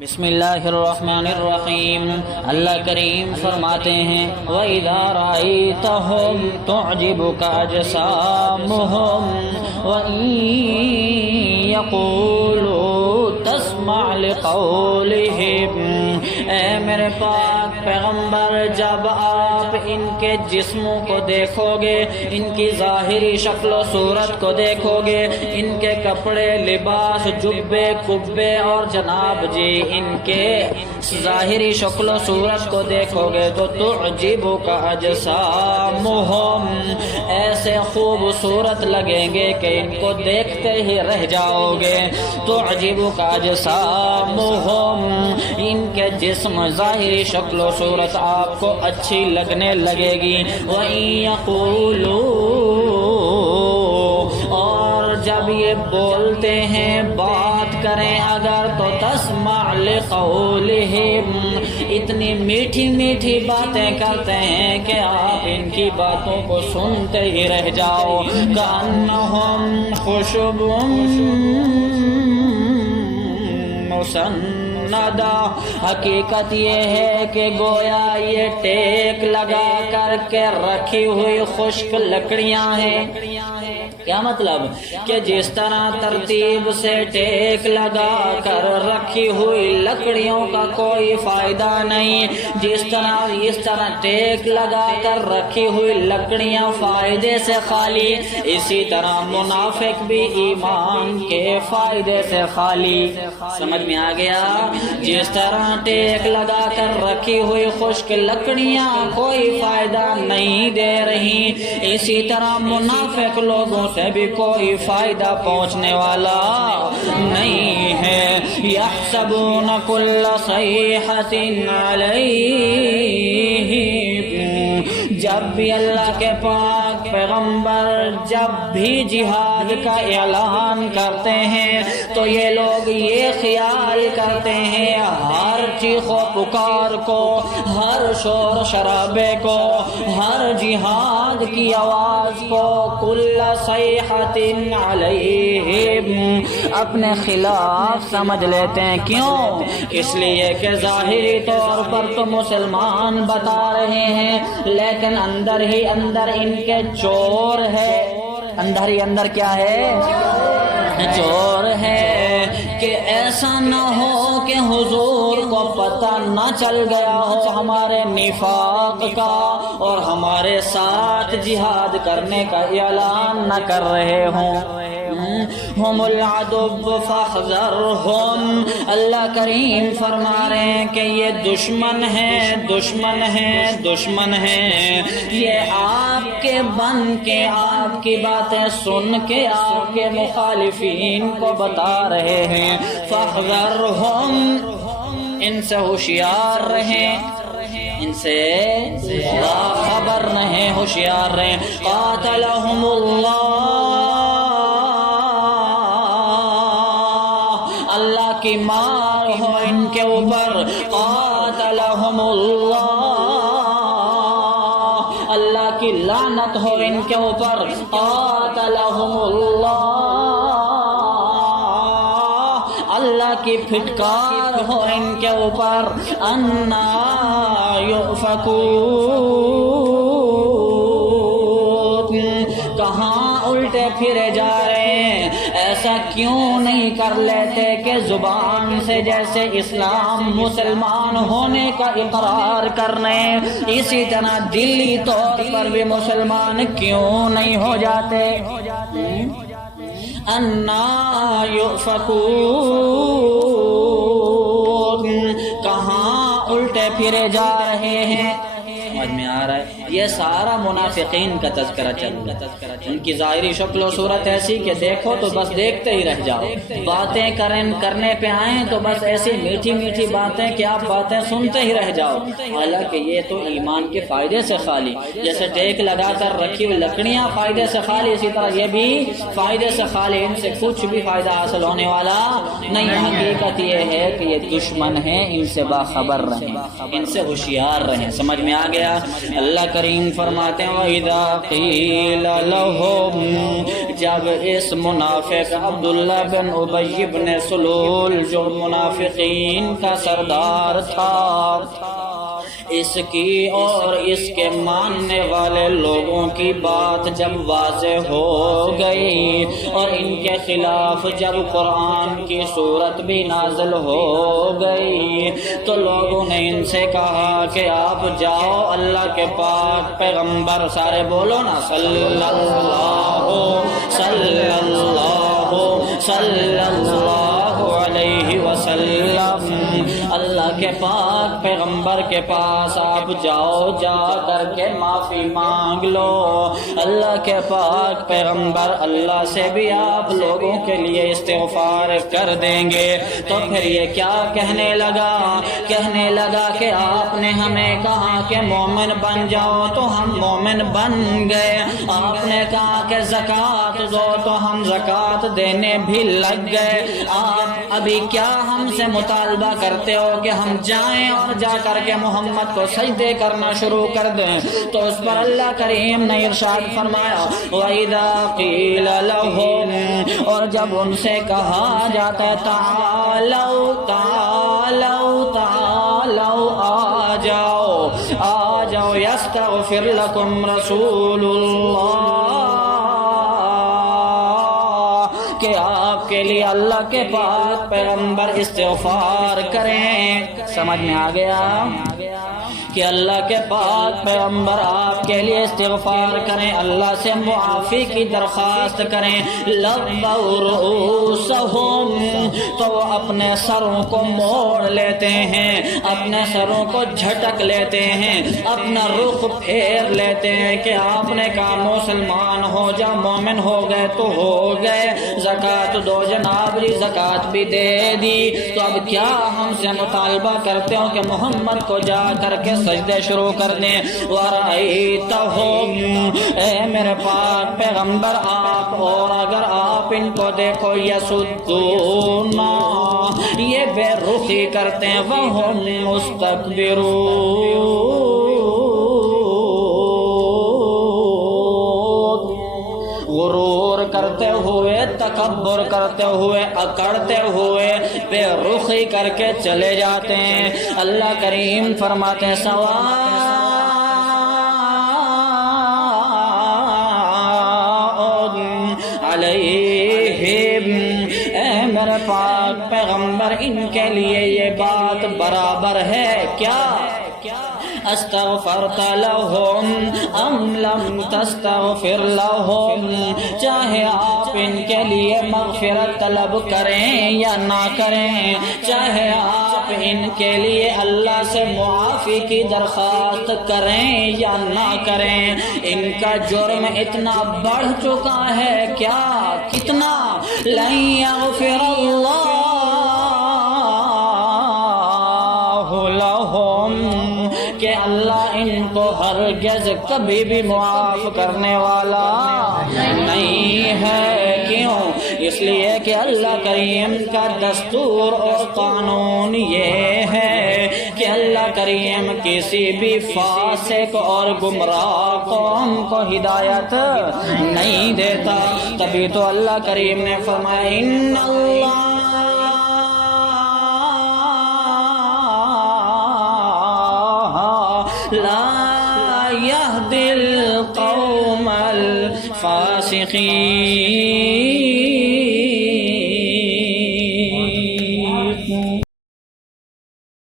بسم اللہ الرحمن الرحیم۔ اللہ کریم فرماتے ہیں وَإِذَا رَأَيْتَهُمْ تُعْجِبُكَ أَجْسَامُهُمْ وَإِن يَقُولُوا تَسْمَعْ لِقَوْلِهِمْ۔ اے میرے پاک پیغمبر، جب آپ ان کے جسموں کو دیکھو گے، ان کی ظاہری شکل و صورت کو دیکھو گے، ان کے کپڑے، لباس، جبے، کبے اور جناب جی ان کے ظاہری شکل و صورت کو دیکھو گے تو تعجبک اجسامہم، ایسے خوبصورت لگیں گے کہ ان کو دیکھتے ہی رہ جاؤ گے۔ تعجبک اجسامہم، ان کے جسم، ظاہری شکل و صورت آپ کو اچھی لگنے لگے گی۔ وَإِن يَقُولُوا، اور جب یہ بولتے ہیں، بات کریں اگر، تو تسمع لقولہم، اتنی میٹھی میٹھی باتیں کرتے ہیں کہ آپ ان کی باتوں کو سنتے ہی رہ جاؤ۔ کأنہم خشب مسندہ، حقیقت یہ ہے کہ گویا یہ ٹیک لگا کر کے رکھی ہوئی خشک لکڑیاں ہیں۔ کیا مطلب؟ کہ جس طرح ترتیب سے ٹیک لگا کر رکھی ہوئی لکڑیوں کا کوئی فائدہ نہیں، اس طرح ٹیک لگا کر رکھی ہوئی لکڑیاں فائدے سے خالی، اسی طرح منافق بھی ایمان کے فائدے سے خالی۔ سمجھ میں آ گیا؟ جس طرح ٹیک لگا کر رکھی ہوئی خشک لکڑیاں کوئی فائدہ نہیں دے رہی، اسی طرح منافق لوگوں سے بھی کوئی فائدہ پہنچنے والا نہیں ہے۔ یحسبون کل صیحۃ علیہم، جب بھی اللہ کے پاک پیغمبر جب بھی جہاد کا اعلان کرتے ہیں تو یہ لوگ یہ خیال کرتے ہیں ہر چیخ و پکار کو، ہر شور شرابے کو، ہر جہاد کی آواز کو کل صیحۃ علیہم اپنے خلاف سمجھ لیتے ہیں۔ کیوں؟ اس لیے کہ ظاہری طور پر تو مسلمان بتا رہے ہیں، لیکن اندر ہی اندر ان کے چور ہے۔ اندر ہی اندر کیا ہے؟ چور ہے۔ کہ ایسا نہ ہو کہ حضور کو پتہ نہ چل گیا ہو ہمارے نفاق کا اور ہمارے ساتھ جہاد کرنے کا اعلان نہ کر رہے ہوں۔ ہم العدو فاحذرہم، اللہ کریم فرما رہے ہیں کہ یہ دشمن ہیں، دشمن ہیں، دشمن ہیں۔ یہ آپ کے بن کے، آپ کی باتیں سن کے آپ کے مخالفین کو بتا رہے ہیں فاحذرہم، ان سے ہوشیار رہیں، ان سے باخبر رہیں، ہوشیار رہیں۔ قاتلہم اللہ، اللہ کی مار ہو ان کے اوپر۔ قاتلہم اللہ، اللہ کی لعنت ہو ان کے اوپر۔ قاتلہم اللہ، اللہ کی پھٹکار ہو ان کے اوپر۔ انا یؤفکون، کہاں الٹے پھرے جا رہے ہیں؟ ایسا کیوں نہیں کر لیتے کہ زبان سے جیسے اسلام مسلمان ہونے کا اقرار کرنے، اسی طرح دلی طور پر بھی مسلمان کیوں نہیں ہو جاتے؟ انا یؤفکون، کہاں الٹے پھرے جا رہے ہیں؟ سمجھ میں آ رہا ہے؟ یہ سارا منافقین کا تذکرہ چل رہا ہے۔ ان کی ظاہری شکل و صورت ایسی کہ دیکھو تو بس دیکھتے ہی رہ جاؤ، باتیں کرنے پہ آئیں تو بس ایسی میٹھی میٹھی باتیں کہ آپ باتیں سنتے ہی رہ جاؤ، حالانکہ یہ تو ایمان کے فائدے سے خالی، جیسے ٹیک لگا کر رکھی ہوئی لکڑیاں فائدے سے خالی، اسی طرح یہ بھی فائدے سے خالی، ان سے کچھ بھی فائدہ حاصل ہونے والا نہیں۔ حقیقت یہ ہے کہ یہ دشمن ہیں، ان سے باخبر رہیں، ان سے ہوشیار رہیں۔ سمجھ میں آ گیا؟ اللہ کریم فرماتے ہیں وَإِذَا قِيلَ لَهُمْ، جب اس منافق عبداللہ بن ابی بن سلول جو منافقین کا سردار تھا، اس کی اور اس کے ماننے والے لوگوں کی بات جب واضح ہو گئی اور ان کے خلاف جب قرآن کی صورت بھی نازل ہو گئی تو لوگوں نے ان سے کہا کہ آپ جاؤ اللہ کے پاک پیغمبر، سارے بولو نا صلی اللہ علیہ وسلم، اللہ کے پاک پیغمبر کے پاس آپ جاؤ، جا کر کے معافی مانگ لو۔ اللہ کے پاک پیغمبر اللہ سے بھی آپ لوگوں کے لیے استغفار کر دیں گے۔ تو پھر یہ کیا کہنے لگا کہ آپ نے ہمیں کہا کہ مومن بن جاؤ تو ہم مومن بن گئے، آپ نے کہا کہ زکوٰۃ دو تو ہم زکوٰۃ دینے بھی لگ گئے، آپ ابھی کیا ہم سے مطالبہ کرتے ہو کہ ہم جائیں اور جا کر کے محمد کو سجدے کرنا شروع کر دیں؟ تو اس پر اللہ کریم نے ارشاد فرمایا وَإِذَا قِيلَ لَهُمْ، اور جب ان سے کہا جاتا ہے تعالوا تعالوا تعالوا، آ جاؤ یستغفر لکم رسول اللہ، کہ آپ کے لیے اللہ کے پاک پیغمبر استغفار کریں۔ سمجھ میں آ گیا کہ اللہ کے پاک پیغمبر آپ کے لیے استغفار کریں، اللہ سے معافی کی درخواست کریں۔ لَوَّوْا رُؤُوسَهُمْ، تو وہ اپنے سروں کو موڑ لیتے ہیں، اپنے سروں کو جھٹک لیتے ہیں، اپنا رخ پھیر لیتے ہیں کہ آپ نے کہا مسلمان ہو جا، مومن ہو گئے تو ہو گئے، زکوٰۃ دو جناب جی، زکوٰۃ بھی دے دی، تو اب کیا ہم سے مطالبہ کرتے ہو کہ محمد کو جا کر کے سجدے شروع کر دیں۔ وَرَأَيْتَهُمْ، اے میرے پاک پیغمبر آپ، اور اگر آپ ان کو دیکھو یسدون، یہ بے رخی کرتے ہیں، وَهُمْ مُسْتَكْبِرُونَ، غرور کرتے ہوئے، تکبر کرتے ہوئے، اکڑتے ہوئے بے رخی کر کے چلے جاتے ہیں۔ اللہ کریم فرماتے ہیں سواء علیہم، اے میرے پاک پیغمبر ان کے لیے یہ بات برابر ہے کیا؟ استغفرت لهم ام لم تستغفر لهم، چاہے آپ ان کے لیے مغفرت طلب کریں یا نہ کریں، چاہے آپ ان کے لیے اللہ سے معافی کی درخواست کریں یا نہ کریں، ان کا جرم اتنا بڑھ چکا ہے کیا؟ کتنا؟ لن یغفر اللہ لهم، کہ اللہ ان کو ہرگز کبھی بھی معاف کرنے والا نہیں ہے۔ کیوں؟ اس لیے کہ اللہ کریم کا دستور اور قانون یہ ہے کہ اللہ کریم کسی بھی فاسق اور گمراہ قوم کو ہدایت نہیں دیتا۔ تبھی تو اللہ کریم نے فرمایا ان اللہ لا يهدي القوم الفاسقين،